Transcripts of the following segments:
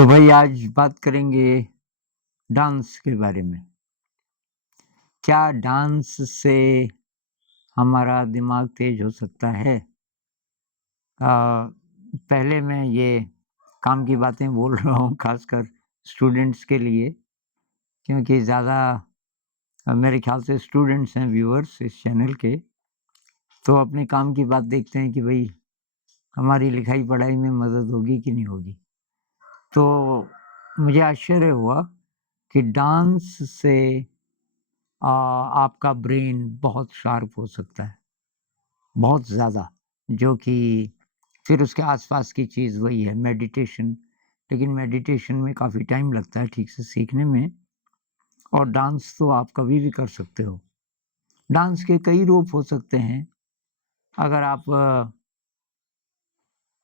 तो भाई आज बात करेंगे डांस के बारे में। क्या डांस से हमारा दिमाग तेज हो सकता है? पहले मैं ये काम की बातें बोल रहा हूँ खासकर स्टूडेंट्स के लिए, क्योंकि ज़्यादा मेरे ख्याल से स्टूडेंट्स हैं व्यूअर्स इस चैनल के, तो अपने काम की बात देखते हैं कि भाई हमारी लिखाई पढ़ाई में मदद होगी कि नहीं होगी। तो मुझे आश्चर्य हुआ कि डांस से आपका ब्रेन बहुत शार्प हो सकता है, बहुत ज़्यादा, जो कि फिर उसके आसपास की चीज़ वही है मेडिटेशन। लेकिन मेडिटेशन में काफ़ी टाइम लगता है ठीक से सीखने में, और डांस तो आप कभी भी कर सकते हो। डांस के कई रूप हो सकते हैं। अगर आप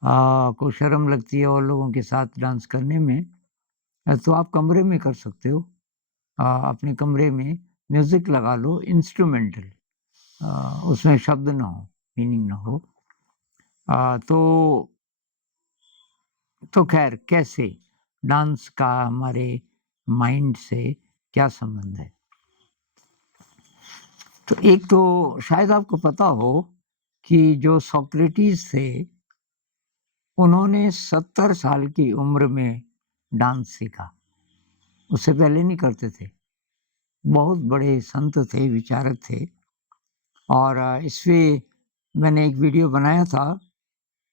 को शर्म लगती है और लोगों के साथ डांस करने में, तो आप कमरे में कर सकते हो। अपने कमरे में म्यूज़िक लगा लो इंस्ट्रूमेंटल, उसमें शब्द ना हो, मीनिंग ना हो। तो खैर कैसे डांस का हमारे माइंड से क्या संबंध है? तो एक तो शायद आपको पता हो कि जो सोक्रेटिस थे, उन्होंने 70 साल की उम्र में डांस सीखा। उससे पहले नहीं करते थे। बहुत बड़े संत थे, विचारक थे। और इसपे मैंने एक वीडियो बनाया था,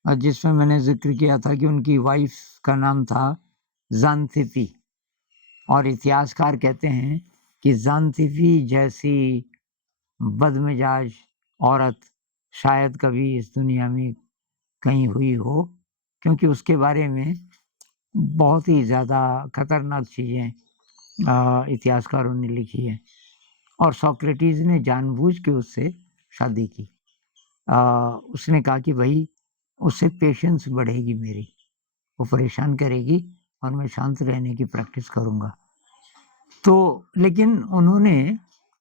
जिसमें मैंने ज़िक्र किया था कि उनकी वाइफ़ का नाम था ज़ांथीपी, और इतिहासकार कहते हैं कि ज़ांथीपी जैसी बदमिजाज औरत शायद कभी इस दुनिया में कहीं हुई हो, क्योंकि उसके बारे में बहुत ही ज़्यादा खतरनाक चीज़ें इतिहासकारों ने लिखी हैं। और सोक्रेटिस ने जानबूझ के उससे शादी की। उसने कहा कि भाई उससे पेशेंस बढ़ेगी मेरी, वो परेशान करेगी और मैं शांत रहने की प्रैक्टिस करूँगा। तो लेकिन उन्होंने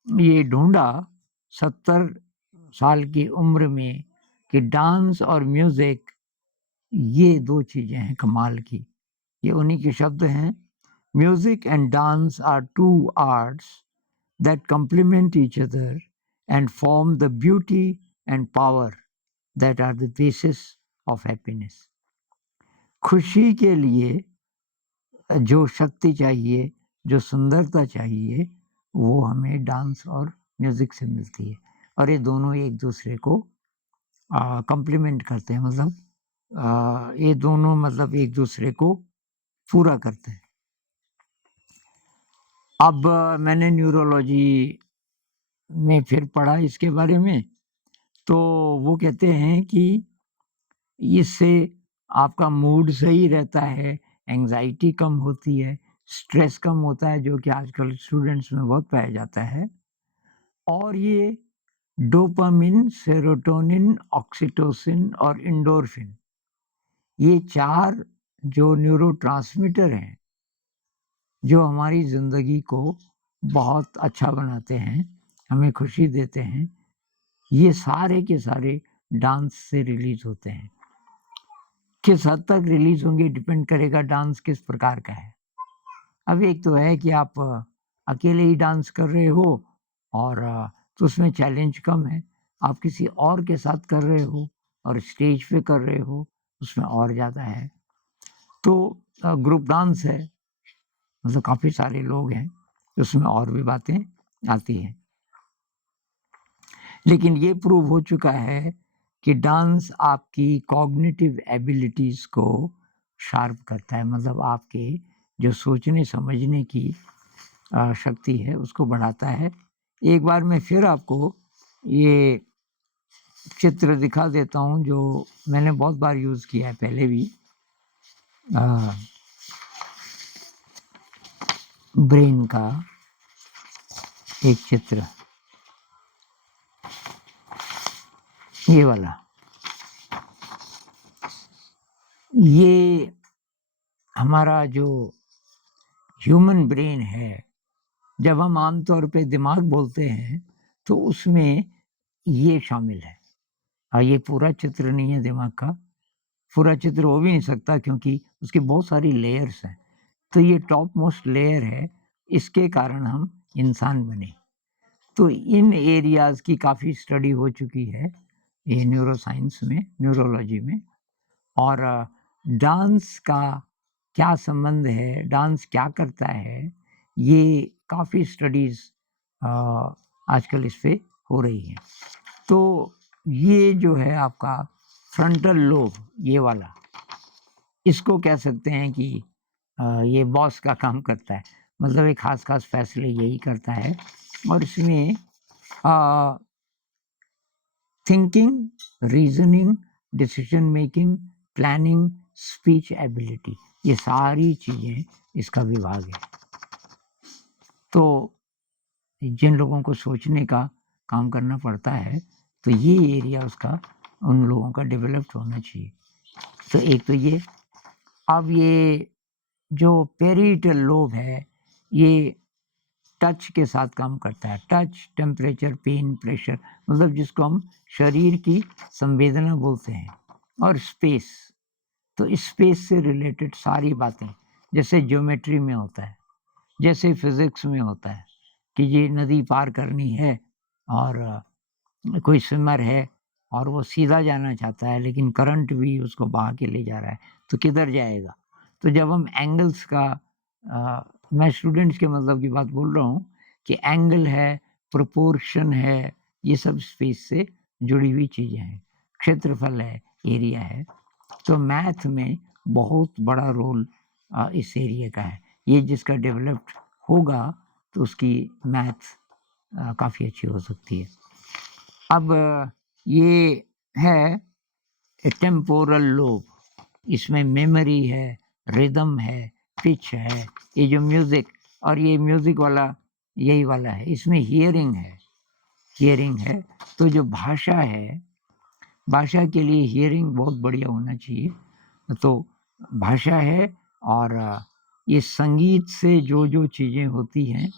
ये ढूँढा 70 साल की उम्र में कि डांस और म्यूज़िक, ये 2 चीज़ें हैं कमाल की। ये उन्हीं के शब्द हैं। Music and dance are 2 arts that complement each other and form the beauty and power that are the basis of happiness. खुशी के लिए जो शक्ति चाहिए, जो सुंदरता चाहिए, वो हमें डांस और म्यूज़िक से मिलती है, और ये दोनों एक दूसरे को कॉम्प्लीमेंट करते हैं। मतलब ये दोनों मतलब एक दूसरे को पूरा करते हैं। अब मैंने न्यूरोलॉजी में फिर पढ़ा इसके बारे में, तो वो कहते हैं कि इससे आपका मूड सही रहता है, एंग्जायटी कम होती है, स्ट्रेस कम होता है, जो कि आजकल स्टूडेंट्स में बहुत पाया जाता है। और ये डोपामिन, सेरोटोनिन, ऑक्सीटोसिन और एंडोर्फिन, ये 4 जो न्यूरोट्रांसमीटर हैं, जो हमारी ज़िंदगी को बहुत अच्छा बनाते हैं, हमें खुशी देते हैं, ये सारे के सारे डांस से रिलीज़ होते हैं। किस हद तक रिलीज़ होंगे डिपेंड करेगा डांस किस प्रकार का है। अब एक तो है कि आप अकेले ही डांस कर रहे हो, और तो उसमें चैलेंज कम है। आप किसी और के साथ कर रहे हो और स्टेज पे कर रहे हो, उसमें और ज़्यादा है। तो ग्रुप डांस है, मतलब काफ़ी सारे लोग हैं, उसमें और भी बातें आती हैं। लेकिन ये प्रूव हो चुका है कि डांस आपकी कॉग्निटिव एबिलिटीज़ को शार्प करता है, मतलब आपके जो सोचने समझने की शक्ति है उसको बढ़ाता है। एक बार मैं फिर आपको ये चित्र दिखा देता हूँ, जो मैंने बहुत बार यूज़ किया है पहले भी। ब्रेन का एक चित्र, ये वाला। ये हमारा जो ह्यूमन ब्रेन है, जब हम आमतौर पे दिमाग बोलते हैं तो उसमें ये शामिल है। ये पूरा चित्र नहीं है दिमाग का, पूरा चित्र हो भी नहीं सकता क्योंकि उसकी बहुत सारी लेयर्स हैं। तो ये टॉप मोस्ट लेयर है, इसके कारण हम इंसान बने। तो इन एरियाज़ की काफ़ी स्टडी हो चुकी है, ये न्यूरोसाइंस में, न्यूरोलॉजी में। और डांस का क्या संबंध है, डांस क्या करता है, ये काफ़ी स्टडीज़ आजकल इस पे हो रही हैं। तो ये जो है आपका फ्रंटल लोब, ये वाला, इसको कह सकते हैं कि ये बॉस का काम करता है, मतलब एक खास फैसले यही करता है। और इसमें thinking, reasoning, decision making, planning, speech ability, ये सारी चीज़ें इसका विभाग है। तो जिन लोगों को सोचने का काम करना पड़ता है, तो ये एरिया उसका, उन लोगों का डेवलप्ड होना चाहिए। तो एक तो ये। अब ये जो पेरिटल लोब है, ये टच के साथ काम करता है। टच, टेम्परेचर, पेन, प्रेशर, मतलब जिसको हम शरीर की संवेदना बोलते हैं। और स्पेस, तो स्पेस से रिलेटेड सारी बातें, जैसे ज्योमेट्री में होता है, जैसे फिजिक्स में होता है कि ये नदी पार करनी है और कोई स्विमर है और वो सीधा जाना चाहता है, लेकिन करंट भी उसको बहा के ले जा रहा है, तो किधर जाएगा? तो जब हम एंगल्स का मैं स्टूडेंट्स के मतलब की बात बोल रहा हूँ कि एंगल है, प्रोपोर्शन है, ये सब स्पेस से जुड़ी हुई चीज़ें हैं। क्षेत्रफल है, एरिया है। तो मैथ में बहुत बड़ा रोल इस एरिया का है। ये जिसका डेवलप्ड होगा तो उसकी मैथ काफ़ी अच्छी हो सकती है। अब ये है टेम्पोरल लोब, इसमें मेमोरी है, रिदम है, पिच है, ये जो म्यूज़िक, और ये म्यूज़िक वाला यही वाला है, इसमें हियरिंग है, हियरिंग है। तो जो भाषा है, भाषा के लिए हियरिंग बहुत बढ़िया होना चाहिए। तो भाषा है, और ये संगीत से जो चीज़ें होती हैं,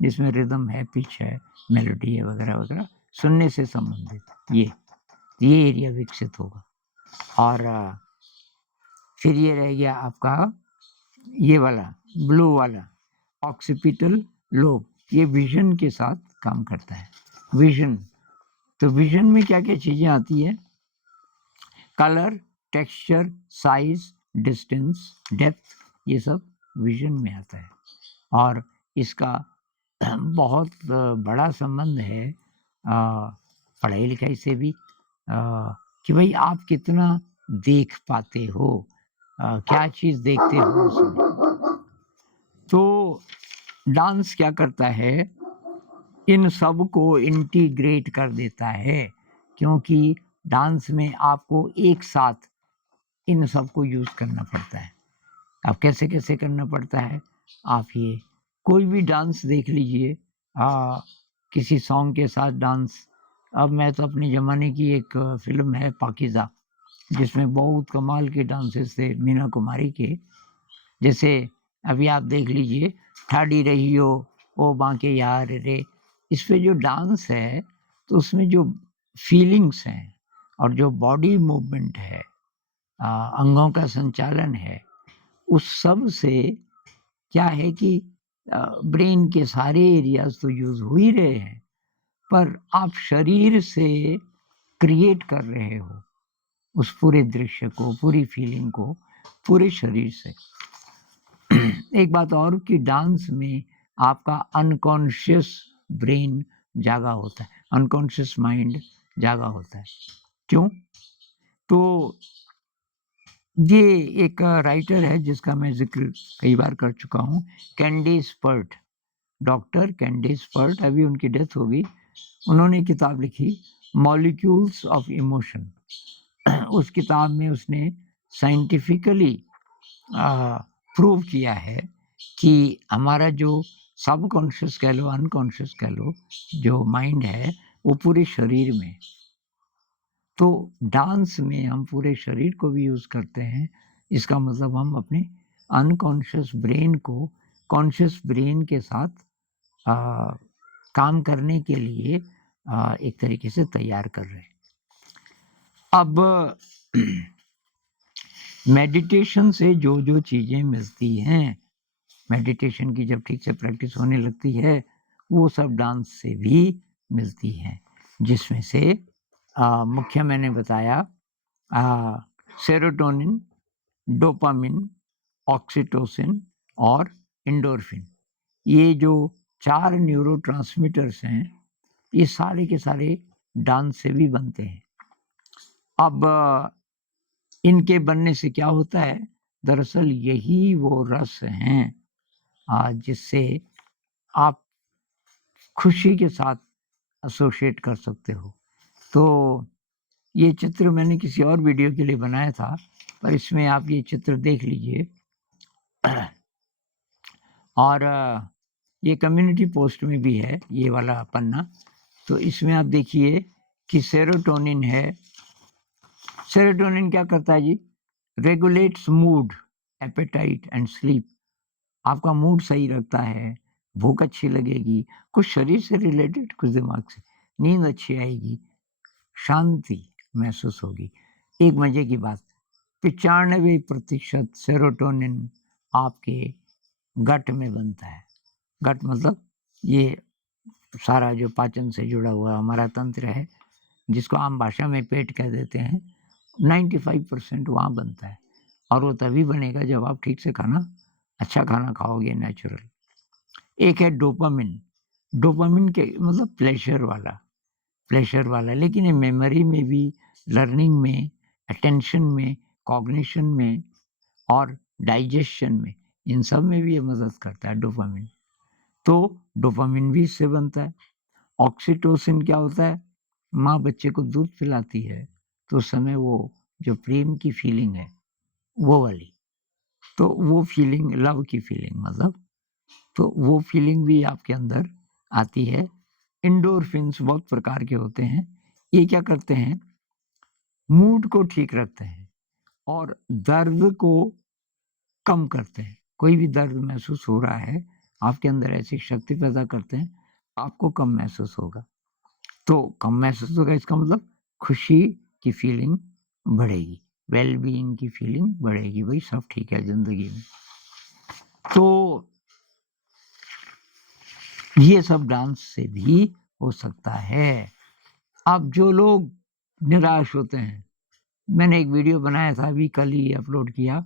जिसमें रिदम है, पिच है, मेलोडी है, वगैरह वगैरह, सुनने से संबंधित ये एरिया विकसित होगा। और फिर ये रह गया आपका ये वाला ब्लू वाला ऑक्सीपिटल लोब, ये विजन के साथ काम करता है। विजन, तो विजन में क्या क्या चीज़ें आती है? Colour, texture, size, distance, depth, ये सब विजन में आता है। और इसका बहुत बड़ा संबंध है पढ़ाई लिखाई से भी, कि भाई आप कितना देख पाते हो, क्या चीज़ देखते हो उसमें। तो डांस क्या करता है, इन सब को इंटीग्रेट कर देता है, क्योंकि डांस में आपको एक साथ इन सब को यूज़ करना पड़ता है। अब कैसे कैसे करना पड़ता है, आप ये कोई भी डांस देख लीजिए, किसी सॉन्ग के साथ डांस। अब मैं तो अपने ज़माने की एक फिल्म है पाकीज़ा, जिसमें बहुत कमाल के डांसेस थे मीना कुमारी के। जैसे अभी आप देख लीजिए, ठाड़ी रही हो ओ बांके यार रे, इस पे जो डांस है, तो उसमें जो फीलिंग्स हैं और जो बॉडी मूवमेंट है, अंगों का संचालन है, उस सब से क्या है कि ब्रेन के सारे एरियाज तो यूज़ हो ही रहे हैं, पर आप शरीर से क्रिएट कर रहे हो उस पूरे दृश्य को, पूरी फीलिंग को, पूरे शरीर से। एक बात और कि डांस में आपका अनकॉन्शियस ब्रेन जागा होता है, अनकॉन्शियस माइंड जागा होता है। क्यों? तो ये एक राइटर है जिसका मैं जिक्र कई बार कर चुका हूँ, Candace Pert, doctor Candace Pert, अभी उनकी डेथ हो गई। उन्होंने किताब लिखी मॉलिक्यूल्स ऑफ इमोशन। उस किताब में उसने साइंटिफिकली प्रूव किया है कि हमारा जो सबकॉन्शियस कह लो, अनकॉन्शियस कह लो, जो माइंड है, वो पूरे शरीर में। तो डांस में हम पूरे शरीर को भी यूज़ करते हैं। इसका मतलब हम अपने अनकॉन्शियस ब्रेन को कॉन्शियस ब्रेन के साथ आ, काम करने के लिए एक तरीके से तैयार कर रहे हैं। अब मेडिटेशन से जो चीज़ें मिलती हैं, मेडिटेशन की जब ठीक से प्रैक्टिस होने लगती है, वो सब डांस से भी मिलती हैं, जिसमें से मुख्य मैंने बताया सेरोटोनिन, डोपामिन, ऑक्सीटोसिन और एंडोर्फिन। ये जो 4 न्यूरोट्रांसमीटर्स हैं, ये सारे के सारे डांस से भी बनते हैं। अब इनके बनने से क्या होता है? दरअसल यही वो रस हैं जिससे आप खुशी के साथ एसोसिएट कर सकते हो। तो ये चित्र मैंने किसी और वीडियो के लिए बनाया था, पर इसमें आप ये चित्र देख लीजिए। और ये कम्युनिटी पोस्ट में भी है ये वाला पन्ना। तो इसमें आप देखिए कि सेरोटोनिन है। सेरोटोनिन क्या करता है जी? Regulates mood, appetite and sleep. आपका मूड सही रखता है, भूख अच्छी लगेगी, कुछ शरीर से रिलेटेड, कुछ दिमाग से। नींद अच्छी आएगी, शांति महसूस होगी। एक मजे की बात, 95% सेरोटोनिन आपके गट में बनता है। गट मतलब ये सारा जो पाचन से जुड़ा हुआ हमारा तंत्र है, जिसको आम भाषा में पेट कह देते हैं, 95% वहाँ बनता है। और वो तभी बनेगा जब आप ठीक से अच्छा खाना खाओगे, नेचुरल। एक है डोपामिन। डोपामिन के मतलब प्लेजर वाला, लेकिन ये मेमोरी में भी, लर्निंग में, अटेंशन में, कॉग्निशन में और डाइजेशन में, इन सब में भी ये मदद करता है डोपामिन। तो डोपामिन भी इससे बनता है। ऑक्सीटोसिन क्या होता है? माँ बच्चे को दूध पिलाती है तो उस समय वो जो प्रेम की फीलिंग है वो वाली, तो वो फीलिंग, लव की फीलिंग मतलब, तो वो फीलिंग भी आपके अंदर आती है। एंडोर्फिन्स बहुत प्रकार के होते हैं। ये क्या करते हैं? मूड को ठीक रखते हैं और दर्द को कम करते हैं। कोई भी दर्द महसूस हो रहा है, आपके अंदर ऐसी शक्ति पैदा करते हैं, आपको कम महसूस होगा। तो कम महसूस होगा, इसका मतलब खुशी की फीलिंग बढ़ेगी, वेल बीइंग की फीलिंग बढ़ेगी, भाई सब ठीक है ज़िंदगी में। तो ये सब डांस से भी हो सकता है। अब जो लोग निराश होते हैं, मैंने एक वीडियो बनाया था, अभी कल ही अपलोड किया,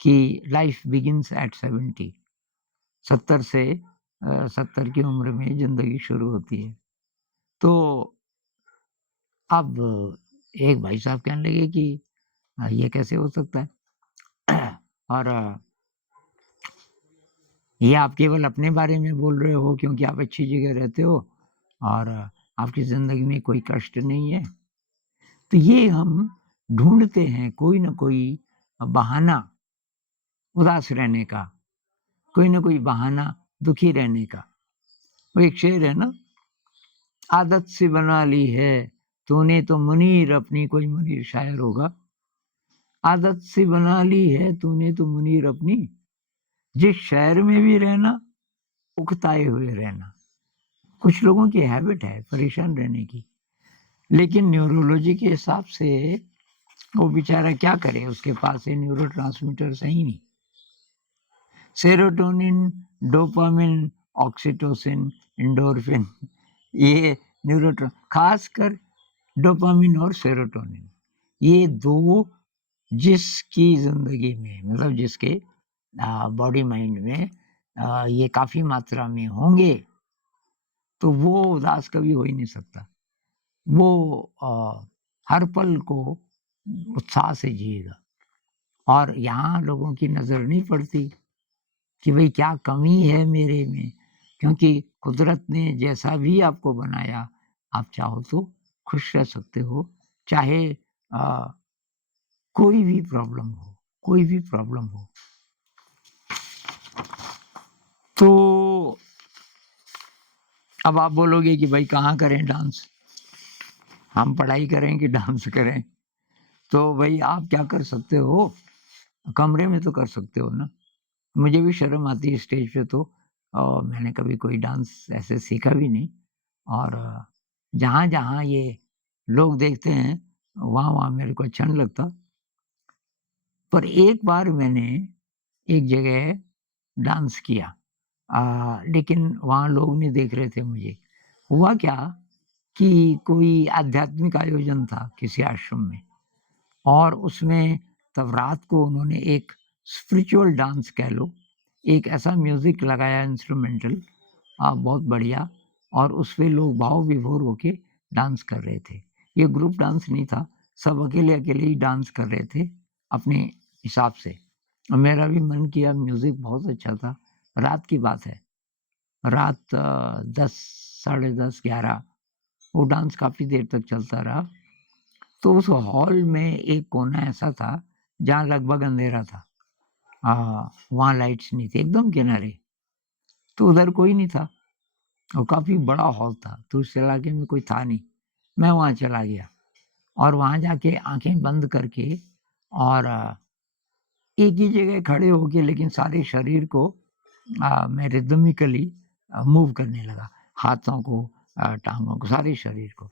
कि लाइफ बिगिंस एट 70। 70 से 70 की उम्र में ज़िंदगी शुरू होती है। तो अब एक भाई साहब कहने लगे कि ये कैसे हो सकता है? और ये आप केवल अपने बारे में बोल रहे हो क्योंकि आप अच्छी जगह रहते हो और आपकी ज़िंदगी में कोई कष्ट नहीं है। तो ये हम ढूँढते हैं कोई न कोई बहाना उदास रहने का, कोई न कोई बहाना दुखी रहने का। वो एक शेर है ना, आदत सी बना ली है तूने तो मुनीर अपनी, कोई मुनीर शायर होगा। आदत सी बना ली है तूने तो मुनीर अपनी, जिस शहर में भी रहना उकताए हुए रहना। कुछ लोगों की हैबिट है परेशान रहने की, लेकिन न्यूरोलॉजी के हिसाब से वो बेचारा क्या करे, उसके पास ये न्यूरोट्रांसमीटर्स है ही नहीं। सेरोटोनिन, डोपामिन, ऑक्सीटोसिन, एंडोर्फिन, ये खासकर डोपामिन और सेरोटोनिन, ये दो जिसकी ज़िंदगी में मतलब जिसके बॉडी माइंड में ये काफ़ी मात्रा में होंगे, तो वो उदास कभी हो ही नहीं सकता। वो हर पल को उत्साह से जिएगा। और यहाँ लोगों की नज़र नहीं पड़ती कि भाई क्या कमी है मेरे में, क्योंकि कुदरत ने जैसा भी आपको बनाया, आप चाहो तो खुश रह सकते हो, चाहे कोई भी प्रॉब्लम हो, कोई भी प्रॉब्लम हो। तो अब आप बोलोगे कि भाई कहाँ करें डांस, हम पढ़ाई करें कि डांस करें? तो भाई आप क्या कर सकते हो, कमरे में तो कर सकते हो ना। मुझे भी शर्म आती है स्टेज पे, तो मैंने कभी कोई डांस ऐसे सीखा भी नहीं। और जहाँ-जहाँ ये लोग देखते हैं, वहाँ-वहाँ मेरे को अच्छा नहीं लगता। पर एक बार मैंने एक जगह डांस किया। लेकिन वहाँ लोग नहीं देख रहे थे मुझे। हुआ क्या कि कोई आध्यात्मिक आयोजन था किसी आश्रम में और उसमें तब रात को उन्होंने एक स्पिरिचुअल डांस कह लो, एक ऐसा म्यूज़िक लगाया इंस्ट्रूमेंटल बहुत बढ़िया और उसपे लोग भाव विभोर होके डांस कर रहे थे। ये ग्रुप डांस नहीं था, सब अकेले-अकेले ही डांस कर रहे थे अपने हिसाब से। और मेरा भी मन किया म्यूज़िक बहुत अच्छा था। रात की बात है, रात 10 साढ़े 10 11 वो डांस काफ़ी देर तक चलता रहा। तो उस हॉल में एक कोना ऐसा था जहाँ लगभग अंधेरा था। वहाँ लाइट्स नहीं थी, एकदम किनारे। तो उधर कोई नहीं था और काफ़ी बड़ा हॉल था, तो उस इलाके में कोई था नहीं। मैं वहाँ चला गया और वहाँ जाके आँखें बंद करके और एक ही जगह खड़े होके लेकिन सारे शरीर को मैं रिदमिकली मूव करने लगा, हाथों को टाँगों को, सारे शरीर को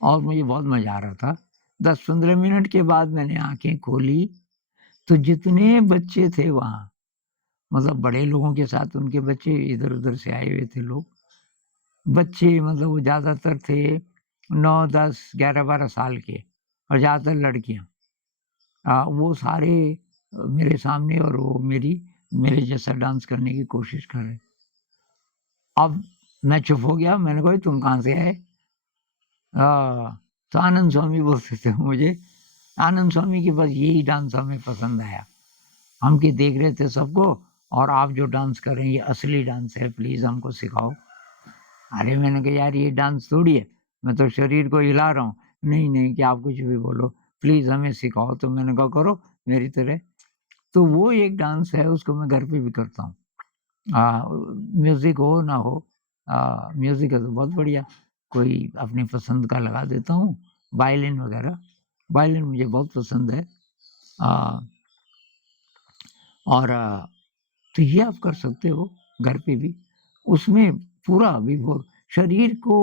और मुझे बहुत मज़ा आ रहा था। 10-15 मिनट के बाद मैंने आँखें खोली, तो जितने बच्चे थे वहाँ, मतलब बड़े लोगों के साथ उनके बच्चे इधर-उधर से आए हुए थे लोग। बच्चे मतलब वो ज़्यादातर थे 9, 10, 11, 12 साल के और ज़्यादातर लड़कियाँ। वो सारे मेरे सामने और वो मेरे जैसा डांस करने की कोशिश कर रहे। अब मैं चुप हो गया, मैंने कहा तुम कहाँ से आए? तो आनंद स्वामी बोलते थे मुझे। आनंद स्वामी के बस यही डांस हमें पसंद आया। हम कि देख रहे थे सबको और आप जो डांस कर रहे हैं ये असली डांस है, प्लीज़ हमको सिखाओ। अरे मैंने कहा यार ये डांस थोड़ी है, मैं तो शरीर को हिला रहा हूँ। नहीं, नहीं कि आप कुछ भी बोलो, प्लीज़ हमें सिखाओ। तो मैंने कहा करो मेरी तरह। तो वो एक डांस है उसको मैं घर पे भी करता हूँ। म्यूज़िक हो ना हो म्यूज़िक है तो बहुत बढ़िया, कोई अपनी पसंद का लगा देता हूँ, वायलिन वगैरह। वायलिन मुझे बहुत पसंद है। अ, और तो ये आप कर सकते हो घर पे भी। उसमें पूरा विभोर शरीर को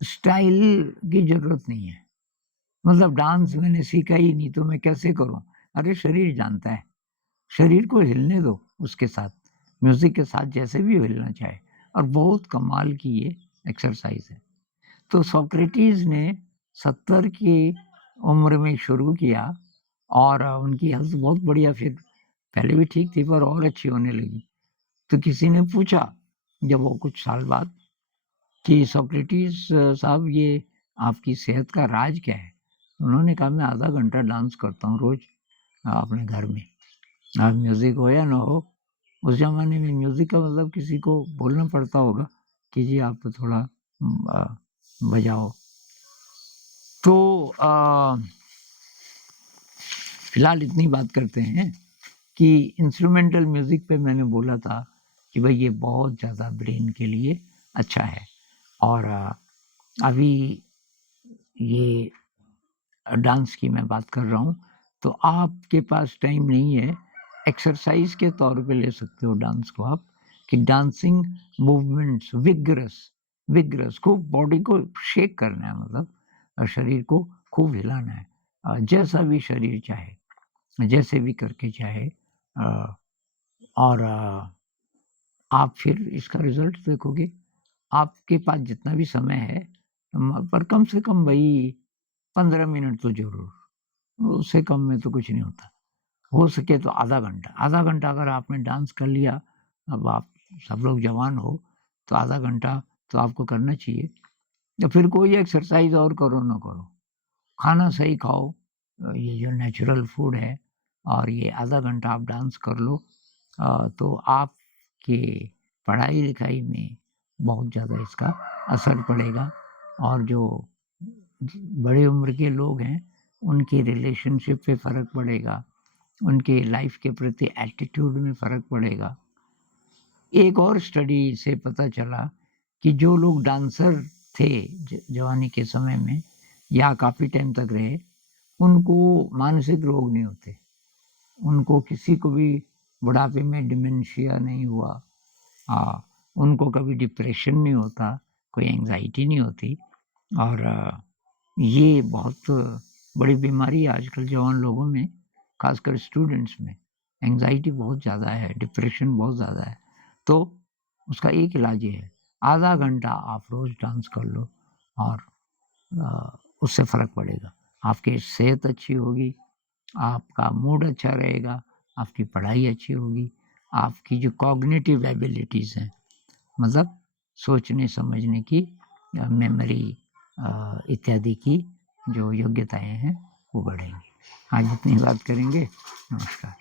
स्टाइल की ज़रूरत नहीं है। मतलब डांस मैंने सीखा ही नहीं तो मैं कैसे करूँ? अरे शरीर जानता है। शरीर को हिलने दो उसके साथ, म्यूज़िक के साथ जैसे भी हिलना चाहे और बहुत कमाल की ये एक्सरसाइज़ है। तो सोक्रेटिस ने 70 की उम्र में शुरू किया और उनकी हेल्थ बहुत बढ़िया फिर पहले भी ठीक थी पर और अच्छी होने लगी। तो किसी ने पूछा जब वो कुछ साल बाद कि सोक्रेटिस साहब ये आपकी सेहत का राज क्या है? उन्होंने कहा मैं आधा घंटा डांस करता हूँ रोज़ अपने घर में। म्यूज़िक हो या ना हो, उस ज़माने में म्यूज़िक का मतलब किसी को बोलना पड़ता होगा कि जी आप थोड़ा बजाओ। तो फिलहाल इतनी बात करते हैं कि इंस्ट्रूमेंटल म्यूज़िक पे मैंने बोला था कि भाई ये बहुत ज़्यादा ब्रेन के लिए अच्छा है और अभी ये डांस की मैं बात कर रहा हूँ, तो आपके पास टाइम नहीं है, एक्सरसाइज़ के तौर पे ले सकते हो डांस को आप कि डांसिंग मूवमेंट्स विगरस खूब बॉडी को शेक करना है मतलब शरीर को खूब हिलाना है। जैसा भी शरीर चाहे, जैसे भी करके चाहे अ, और आप फिर इसका रिज़ल्ट देखोगे। आपके पास जितना भी समय है पर कम से कम भई 15 मिनट तो ज़रूर, उससे कम में तो कुछ नहीं होता। हो सके तो आधा घंटा अगर आपने डांस कर लिया, अब आप सब लोग जवान हो, तो आधा घंटा तो आपको करना चाहिए या फिर कोई एक्सरसाइज़ और करो ना करो। खाना सही खाओ ये जो नेचुरल फूड है और ये आधा घंटा आप डांस कर लो तो आपके पढ़ाई-लिखाई में बहुत ज़्यादा इसका असर पड़ेगा और जो बड़े उम्र के लोग हैं, उनकी रिलेशनशिप पे फ़र्क पड़ेगा, उनके लाइफ़ के प्रति एटीट्यूड में फ़र्क पड़ेगा। एक और स्टडी से पता चला कि जो लोग डांसर थे जवानी के समय में या काफ़ी टाइम तक रहे, उनको मानसिक रोग नहीं होते। उनको किसी को भी बुढ़ापे में डिमेंशिया नहीं हुआ। उनको कभी डिप्रेशन नहीं होता, कोई एंग्ज़ायटी नहीं होती और ये बहुत बड़ी बीमारी है आजकल जवान लोगों में, ख़ासकर स्टूडेंट्स में। एंग्जाइटी बहुत ज़्यादा है, डिप्रेशन बहुत ज़्यादा है, तो उसका एक इलाज ये है, आधा घंटा आप रोज़ डांस कर लो और उससे फ़र्क पड़ेगा। आपकी सेहत अच्छी होगी, आपका मूड अच्छा रहेगा, आपकी पढ़ाई अच्छी होगी, आपकी जो कॉग्निटिव एबिलिटीज़ हैं, मतलब सोचने समझने की मेमोरी इत्यादि की जो योग्यताएँ हैं, वो बढ़ेंगी। आज इतनी बात करेंगे। नमस्कार।